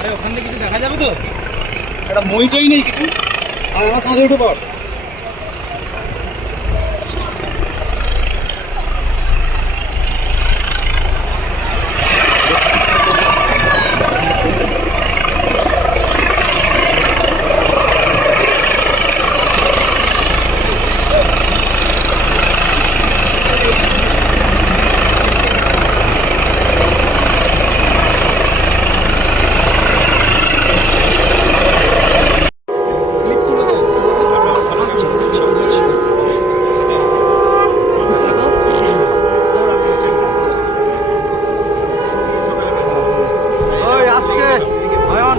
আরে ওখান থেকে কিছু দেখা যাবে তো? একটা মই টই নেই কিছু? আমার কাঁধে উঠে পড় ওই আসছে অয়ন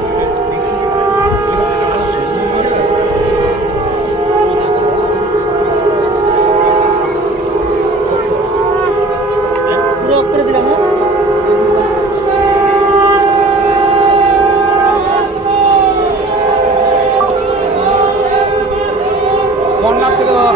পুরো অফ করে দিলাম হ্যাঁ কর্নার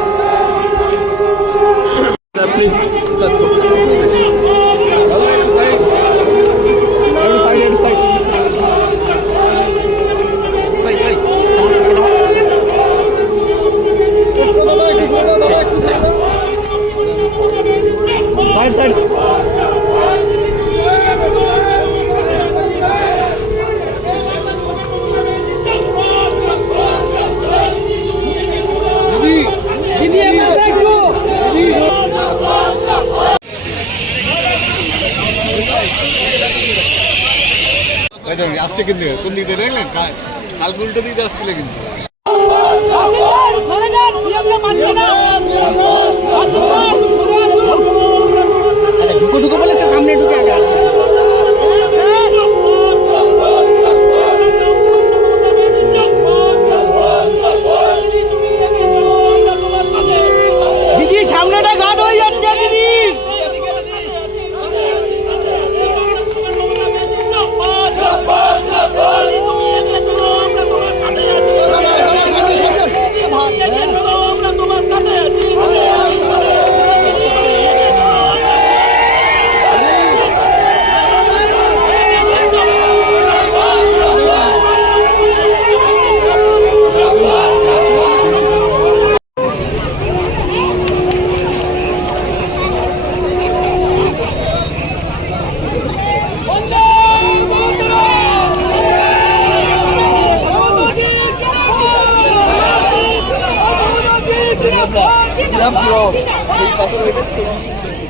আসছে কিন্তু কোন দিক দিয়ে দেখলেন? কালকে উল্টো দিকে আসছিল কিন্তু।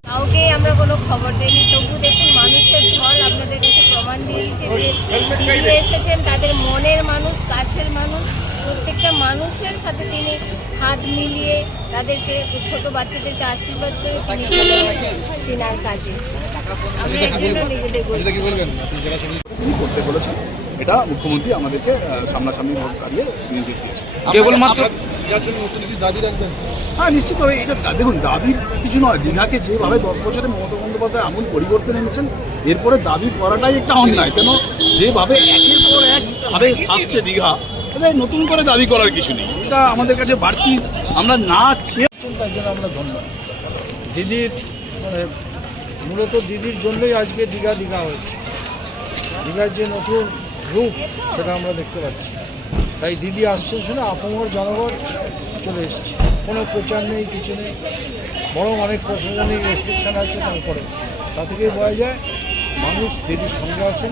কাউকে আমরা কোনো খবর দেইনি তবু দেখুন মানুষের ঢল আপনাদের কাছে প্রমাণ দিয়ে দিচ্ছে যে দিদি এসেছেন তাদের মনের মানুষ কাছের মানুষ প্রত্যেকটা মানুষের সাথে তিনি হাত মিলিয়ে তাদেরকে ছোট বাচ্চাদেরকে আশীর্বাদ করে তিনি তিনার কাজে। আমরা নিজেদের এটা তিনি করতে বলেছেন? মুখ্যমন্ত্রী আমাদেরকে সামনাসামনি ভোট কারিয়ে নির্দেশ দিয়েছেন। কেবলমাত্র দাবি রাখবেন? হ্যাঁ নিশ্চিতভাবে এটা দেখুন দাবির কিছু নয়। দীঘাকে যেভাবে দশ বছরে মমতা বন্দ্যোপাধ্যায় আমূল পরিবর্তন এনেছেন এরপরে দাবি করাটাই একটা অন্যায়। কেন? যেভাবে একের পর এক ভাবে আসছে দীঘা এটা নতুন করে দাবি করার কিছু নেই। এটা আমাদের কাছে বাড়তি। আমরা না চেয়ে তার জন্য আমরা ধন্যবাদ। দিদির মানে মূলত দিদির জন্যই আজকে দীঘা দীঘা হয়েছে। দীঘার যে নতুন রূপ সেটা আমরা দেখতে পাচ্ছি। তাই দিদি আসছে শুনে আপনার জনগণ চলে এসেছে। কোনো প্রচার নেই, কিছু নেই। বরং অনেক প্রশাসনিক রেস্ট্রিকশান আছে তারপরে। তা থেকেই বোঝা যায়, মানুষ দিদির সঙ্গে আছেন।